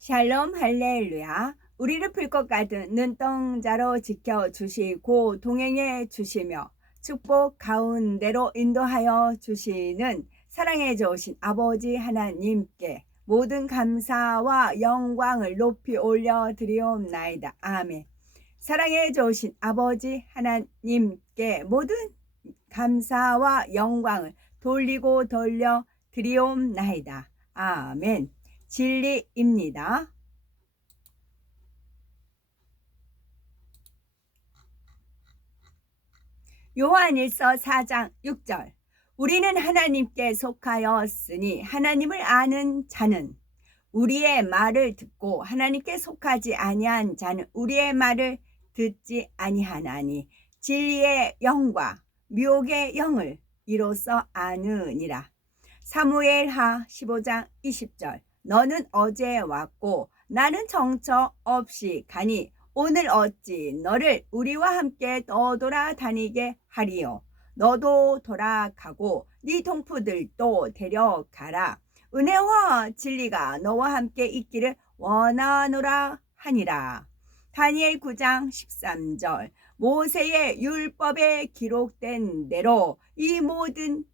샬롬 할렐루야. 우리를 풀것 같은 눈동자로 지켜 주시고 동행해 주시며 축복 가운데로 인도하여 주시는 사랑해 주신 아버지 하나님께 모든 감사와 영광을 높이 올려 드리옵나이다. 아멘. 사랑해 주신 아버지 하나님께 모든 감사와 영광을 돌리고 돌려 드리옵나이다. 아멘. 진리입니다. 요한일서 4장 6절 우리는 하나님께 속하였으니 하나님을 아는 자는 우리의 말을 듣고 하나님께 속하지 아니한 자는 우리의 말을 듣지 아니하나니 진리의 영과 묘의 영을 이로써 아느니라. 사무엘하 15장 20절 너는 어제 왔고 나는 정처 없이 가니 오늘 어찌 너를 우리와 함께 떠돌아 다니게 하리요? 너도 돌아가고 네 동포들도 데려가라. 은혜와 진리가 너와 함께 있기를 원하노라 하니라. 다니엘 9장 13절. 모세의 율법에 기록된 대로 이 모든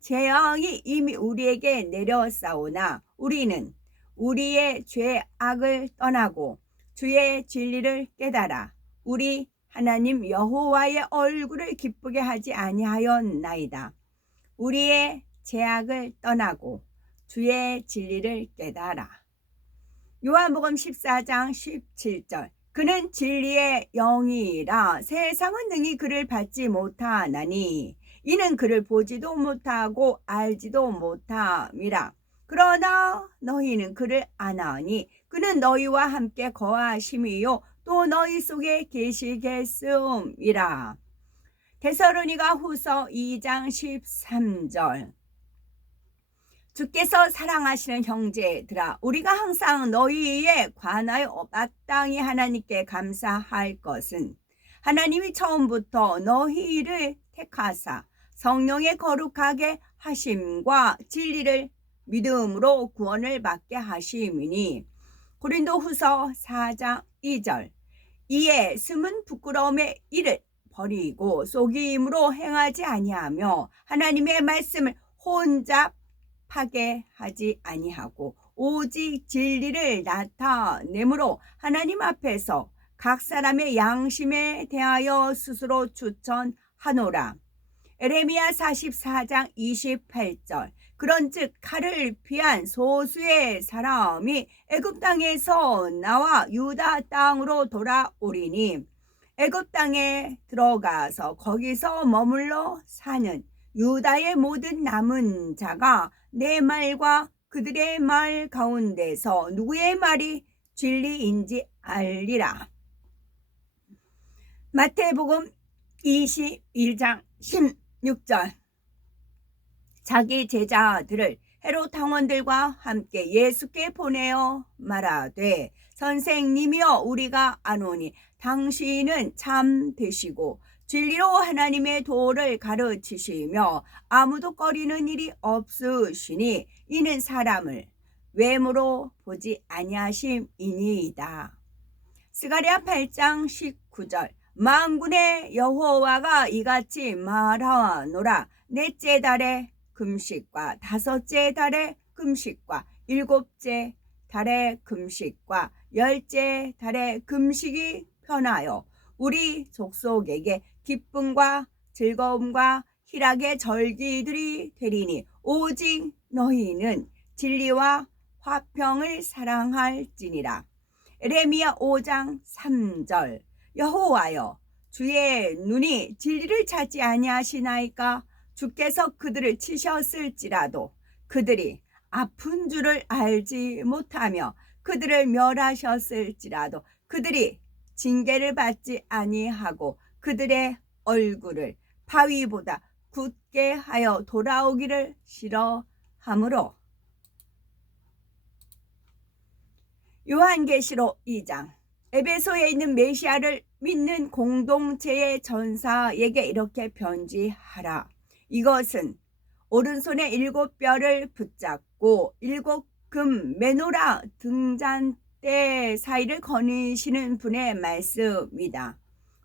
재앙이 이미 우리에게 내려싸우나 우리는 우리의 죄 악을 떠나고 주의 진리를 깨달아 우리 하나님 여호와의 얼굴을 기쁘게 하지 아니하였나이다. 우리의 죄악을 떠나고 주의 진리를 깨달아. 요한복음 14장 17절 그는 진리의 영이라 세상은 능히 그를 받지 못하나니 이는 그를 보지도 못하고 알지도 못함이라. 그러나 너희는 그를 아나니 그는 너희와 함께 거하심이요 또 너희 속에 계시겠음이라. 데서로니가 후서 2장 13절 주께서 사랑하시는 형제들아 우리가 항상 너희에 관하여 마땅히 하나님께 감사할 것은 하나님이 처음부터 너희를 택하사 성령의 거룩하게 하심과 진리를 믿음으로 구원을 받게 하심이니. 고린도 후서 4장 2절. 이에 숨은 부끄러움의 일을 버리고 속임으로 행하지 아니하며 하나님의 말씀을 혼잡하게 하지 아니하고 오직 진리를 나타내므로 하나님 앞에서 각 사람의 양심에 대하여 스스로 추천하노라. 에레미야 44장 28절 그런즉 칼을 피한 소수의 사람이 애굽 땅에서 나와 유다 땅으로 돌아오리니 애굽 땅에 들어가서 거기서 머물러 사는 유다의 모든 남은 자가 내 말과 그들의 말 가운데서 누구의 말이 진리인지 알리라. 마태복음 21장 16절 자기 제자들을 헤롯 당원들과 함께 예수께 보내어 말하되 선생님이여 우리가 아노니 당신은 참 되시고 진리로 하나님의 도를 가르치시며 아무도 꺼리는 일이 없으시니 이는 사람을 외모로 보지 아니하심이니이다. 스가랴 8장 19절 만군의 여호와가 이같이 말하노라 넷째 달에 금식과 다섯째 달의 금식과 일곱째 달의 금식과 열째 달의 금식이 편하여 우리 족속에게 기쁨과 즐거움과 희락의 절기들이 되리니 오직 너희는 진리와 화평을 사랑할지니라. 에레미야 5장 3절 여호와여 주의 눈이 진리를 찾지 아니하시나이까 주께서 그들을 치셨을지라도 그들이 아픈 줄을 알지 못하며 그들을 멸하셨을지라도 그들이 징계를 받지 아니하고 그들의 얼굴을 바위보다 굳게 하여 돌아오기를 싫어하므로 요한계시록 2장 에베소에 있는 메시아를 믿는 공동체의 전사에게 이렇게 편지하라. 이것은 오른손에 일곱 뼈를 붙잡고 일곱 금 메노라 등잔 때 사이를 거니시는 분의 말씀이다.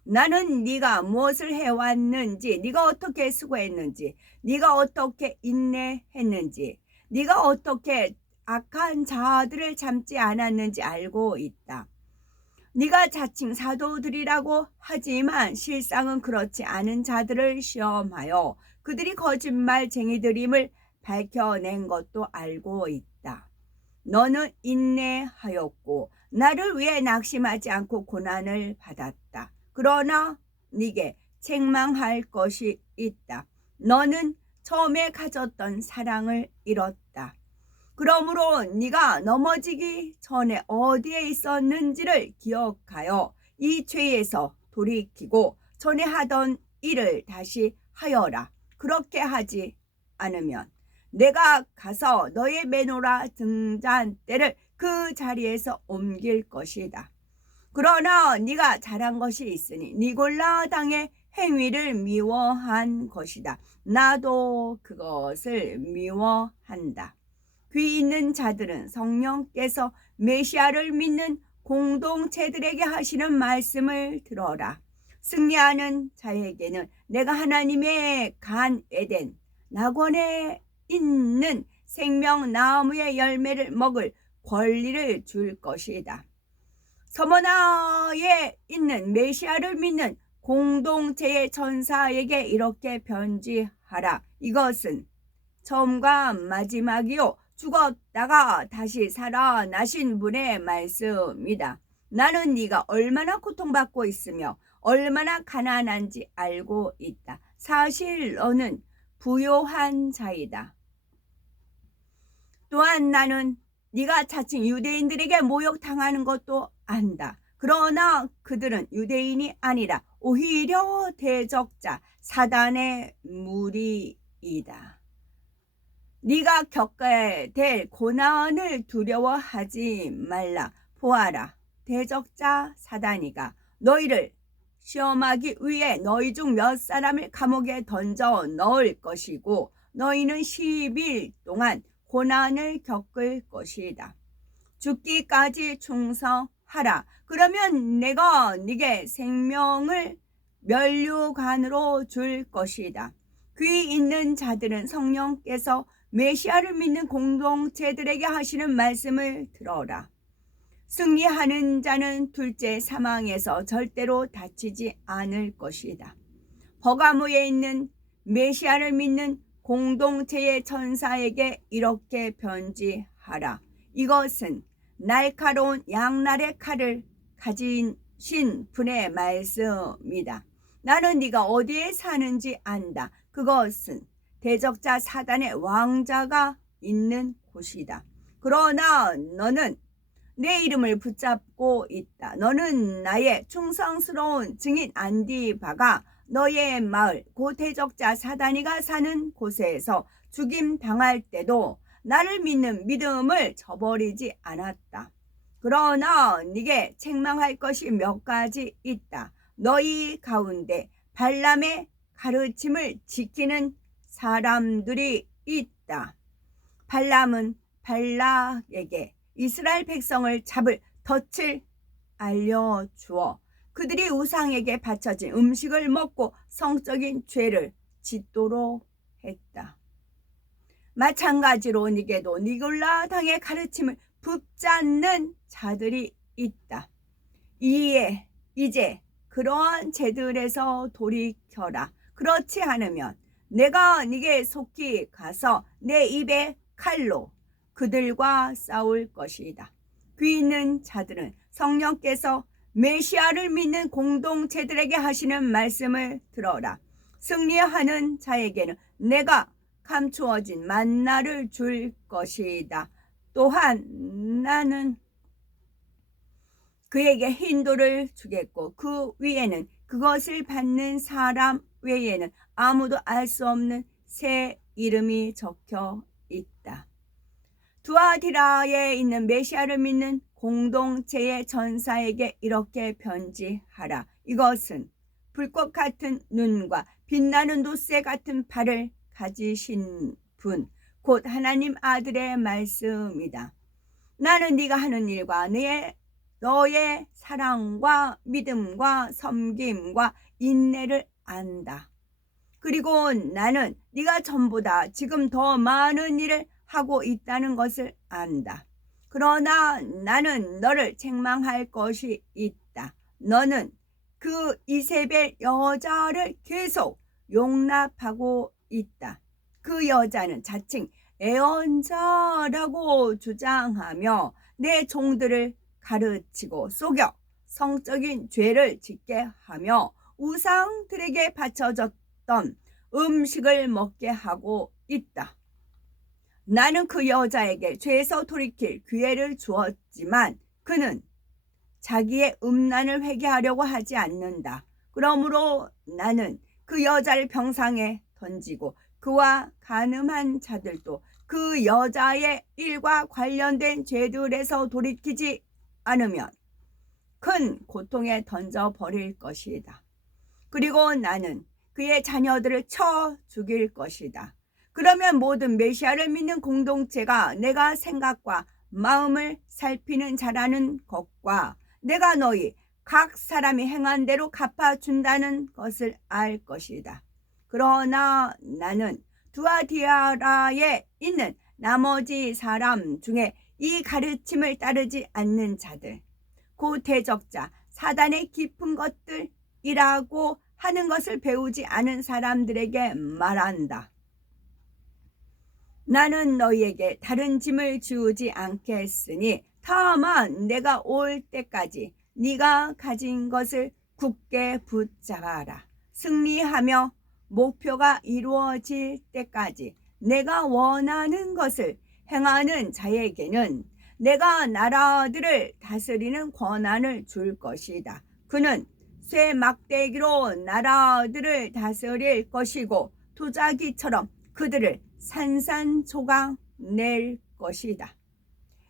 나는 네가 무엇을 해왔는지, 네가 어떻게 수고했는지, 네가 어떻게 인내했는지, 네가 어떻게 악한 자들을 참지 않았는지 알고 있다. 네가 자칭 사도들이라고 하지만 실상은 그렇지 않은 자들을 시험하여 그들이 거짓말쟁이들임을 밝혀낸 것도 알고 있다. 너는 인내하였고 나를 위해 낙심하지 않고 고난을 받았다. 그러나 네게 책망할 것이 있다. 너는 처음에 가졌던 사랑을 잃었다. 그러므로 네가 넘어지기 전에 어디에 있었는지를 기억하여 이 죄에서 돌이키고 전에 하던 일을 다시 하여라. 그렇게 하지 않으면 내가 가서 너의 메노라 등잔대를 그 자리에서 옮길 것이다. 그러나 네가 잘한 것이 있으니 니골라 당의 행위를 미워한 것이다. 나도 그것을 미워한다. 귀 있는 자들은 성령께서 메시아를 믿는 공동체들에게 하시는 말씀을 들어라. 승리하는 자에게는 내가 하나님의 간 에덴 낙원에 있는 생명 나무의 열매를 먹을 권리를 줄 것이다. 서머나에 있는 메시아를 믿는 공동체의 천사에게 이렇게 편지하라. 이것은 처음과 마지막이요. 죽었다가 다시 살아나신 분의 말씀이다. 나는 네가 얼마나 고통받고 있으며 얼마나 가난한지 알고 있다. 사실 너는 부요한 자이다. 또한 나는 네가 자칭 유대인들에게 모욕당하는 것도 안다. 그러나 그들은 유대인이 아니라 오히려 대적자 사단의 무리이다. 네가 겪어야 될 고난을 두려워하지 말라. 보아라. 대적자 사단이가 너희를 시험하기 위해 너희 중 몇 사람을 감옥에 던져 넣을 것이고 너희는 10일 동안 고난을 겪을 것이다. 죽기까지 충성하라. 그러면 내가 네게 생명을 면류관으로 줄 것이다. 귀 있는 자들은 성령께서 메시아를 믿는 공동체들에게 하시는 말씀을 들어라. 승리하는 자는 둘째 사망에서 절대로 다치지 않을 것이다. 버가모에 있는 메시아를 믿는 공동체의 천사에게 이렇게 편지하라. 이것은 날카로운 양날의 칼을 가진 신 분의 말씀이다. 나는 네가 어디에 사는지 안다. 그것은 대적자 사단의 왕자가 있는 곳이다. 그러나 너는 내 이름을 붙잡고 있다. 너는 나의 충성스러운 증인 안디바가 너의 마을 고대적자 사단이가 사는 곳에서 죽임 당할 때도 나를 믿는 믿음을 저버리지 않았다. 그러나 네게 책망할 것이 몇 가지 있다. 너희 가운데 발람의 가르침을 지키는 사람들이 있다. 발람은 발락에게 이스라엘 백성을 잡을 덫을 알려주어 그들이 우상에게 바쳐진 음식을 먹고 성적인 죄를 짓도록 했다. 마찬가지로 니게도 니골라 당의 가르침을 붙잡는 자들이 있다. 이에 이제 그러한 죄들에서 돌이켜라. 그렇지 않으면 내가 네게 속히 가서 내 입에 칼로 그들과 싸울 것이다. 귀 있는 자들은 성령께서 메시아를 믿는 공동체들에게 하시는 말씀을 들어라. 승리하는 자에게는 내가 감추어진 만나를 줄 것이다. 또한 나는 그에게 힌도를 주겠고 그 위에는 그것을 받는 사람 외에는 아무도 알 수 없는 새 이름이 적혀. 두아디라에 있는 메시아를 믿는 공동체의 전사에게 이렇게 편지하라. 이것은 불꽃 같은 눈과 빛나는 노새 같은 발을 가지신 분, 곧 하나님 아들의 말씀이다. 나는 네가 하는 일과 너의 너의 사랑과 믿음과 섬김과 인내를 안다. 그리고 나는 네가 전보다 지금 더 많은 일을 하고 있다는 것을 안다. 그러나 나는 너를 책망할 것이 있다. 너는 그 이세벨 여자를 계속 용납하고 있다. 그 여자는 자칭 애언자라고 주장하며 내 종들을 가르치고 속여 성적인 죄를 짓게 하며 우상들에게 바쳐졌던 음식을 먹게 하고 있다. 나는 그 여자에게 죄에서 돌이킬 기회를 주었지만 그는 자기의 음란을 회개하려고 하지 않는다. 그러므로 나는 그 여자를 병상에 던지고 그와 가늠한 자들도 그 여자의 일과 관련된 죄들에서 돌이키지 않으면 큰 고통에 던져 버릴 것이다. 그리고 나는 그의 자녀들을 쳐 죽일 것이다. 그러면 모든 메시아를 믿는 공동체가 내가 생각과 마음을 살피는 자라는 것과 내가 너희 각 사람이 행한 대로 갚아준다는 것을 알 것이다. 그러나 나는 두아디아라에 있는 나머지 사람 중에 이 가르침을 따르지 않는 자들, 고대적자, 사단의 깊은 것들이라고 하는 것을 배우지 않은 사람들에게 말한다. 나는 너희에게 다른 짐을 지우지 않겠으니 다만 내가 올 때까지 네가 가진 것을 굳게 붙잡아라. 승리하며 목표가 이루어질 때까지 내가 원하는 것을 행하는 자에게는 내가 나라들을 다스리는 권한을 줄 것이다. 그는 쇠 막대기로 나라들을 다스릴 것이고 도자기처럼 그들을 산산조각 낼 것이다.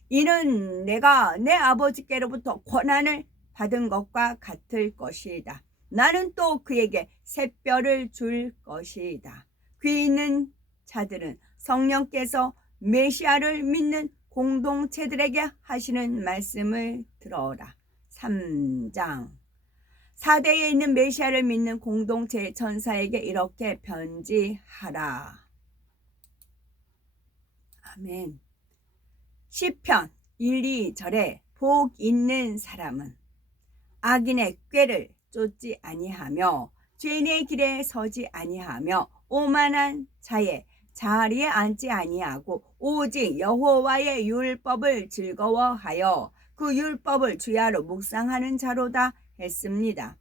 이는 내가 내 아버지께로부터 권한을 받은 것과 같을 것이다. 나는 또 그에게 새 뼈를 줄 것이다. 귀 있는 자들은 성령께서 메시아를 믿는 공동체들에게 하시는 말씀을 들어라. 3장 4대에 있는 메시아를 믿는 공동체 전사에게 이렇게 편지하라. 아멘. 시편 1, 2절에 복 있는 사람은 악인의 꾀를 쫓지 아니하며 죄인의 길에 서지 아니하며 오만한 자의 자리에 앉지 아니하고 오직 여호와의 율법을 즐거워하여 그 율법을 주야로 묵상하는 자로다 했습니다.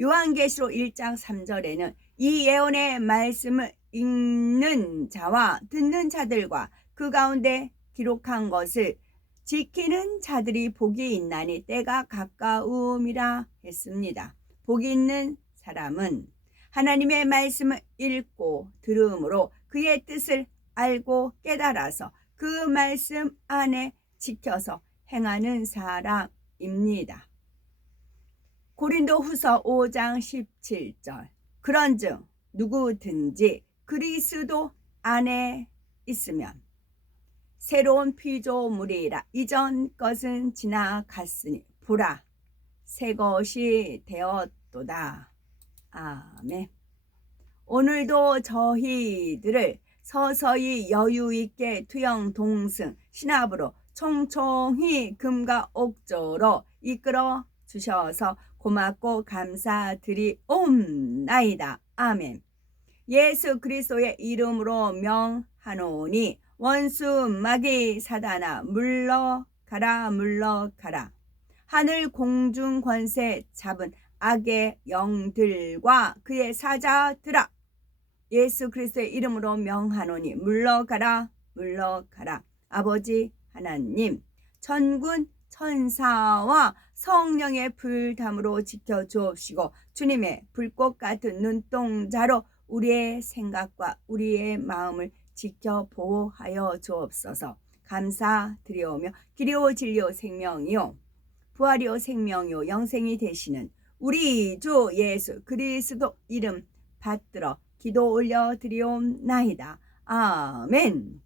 요한계시록 1장 3절에는 이 예언의 말씀을 읽는 자와 듣는 자들과 그 가운데 기록한 것을 지키는 자들이 복이 있나니 때가 가까움이라 했습니다. 복이 있는 사람은 하나님의 말씀을 읽고 들음으로 그의 뜻을 알고 깨달아서 그 말씀 안에 지켜서 행하는 사람입니다. 고린도 후서 5장 17절 그런즉 누구든지 그리스도 안에 있으면 새로운 피조물이라 이전 것은 지나갔으니 보라 새 것이 되었도다. 아멘. 오늘도 저희들을 서서히 여유 있게 투영 동승 신압으로 총총히 금과 옥조로 이끌어 주셔서 고맙고 감사드리옵나이다. 아멘. 예수 그리스도의 이름으로 명하노니 원수 마귀 사단아 물러가라 물러가라. 하늘 공중 권세 잡은 악의 영들과 그의 사자들아 예수 그리스도의 이름으로 명하노니 물러가라 물러가라 아버지 하나님 천군 천사와 성령의 불담으로 지켜 주옵시고 주님의 불꽃 같은 눈동자로 우리의 생각과 우리의 마음을 지켜 보호하여 주옵소서 감사드리오며 길이오 진리오 생명이요 부활이요 생명이요 영생이 되시는 우리 주 예수 그리스도 이름 받들어 기도 올려 드리옵나이다. 아멘.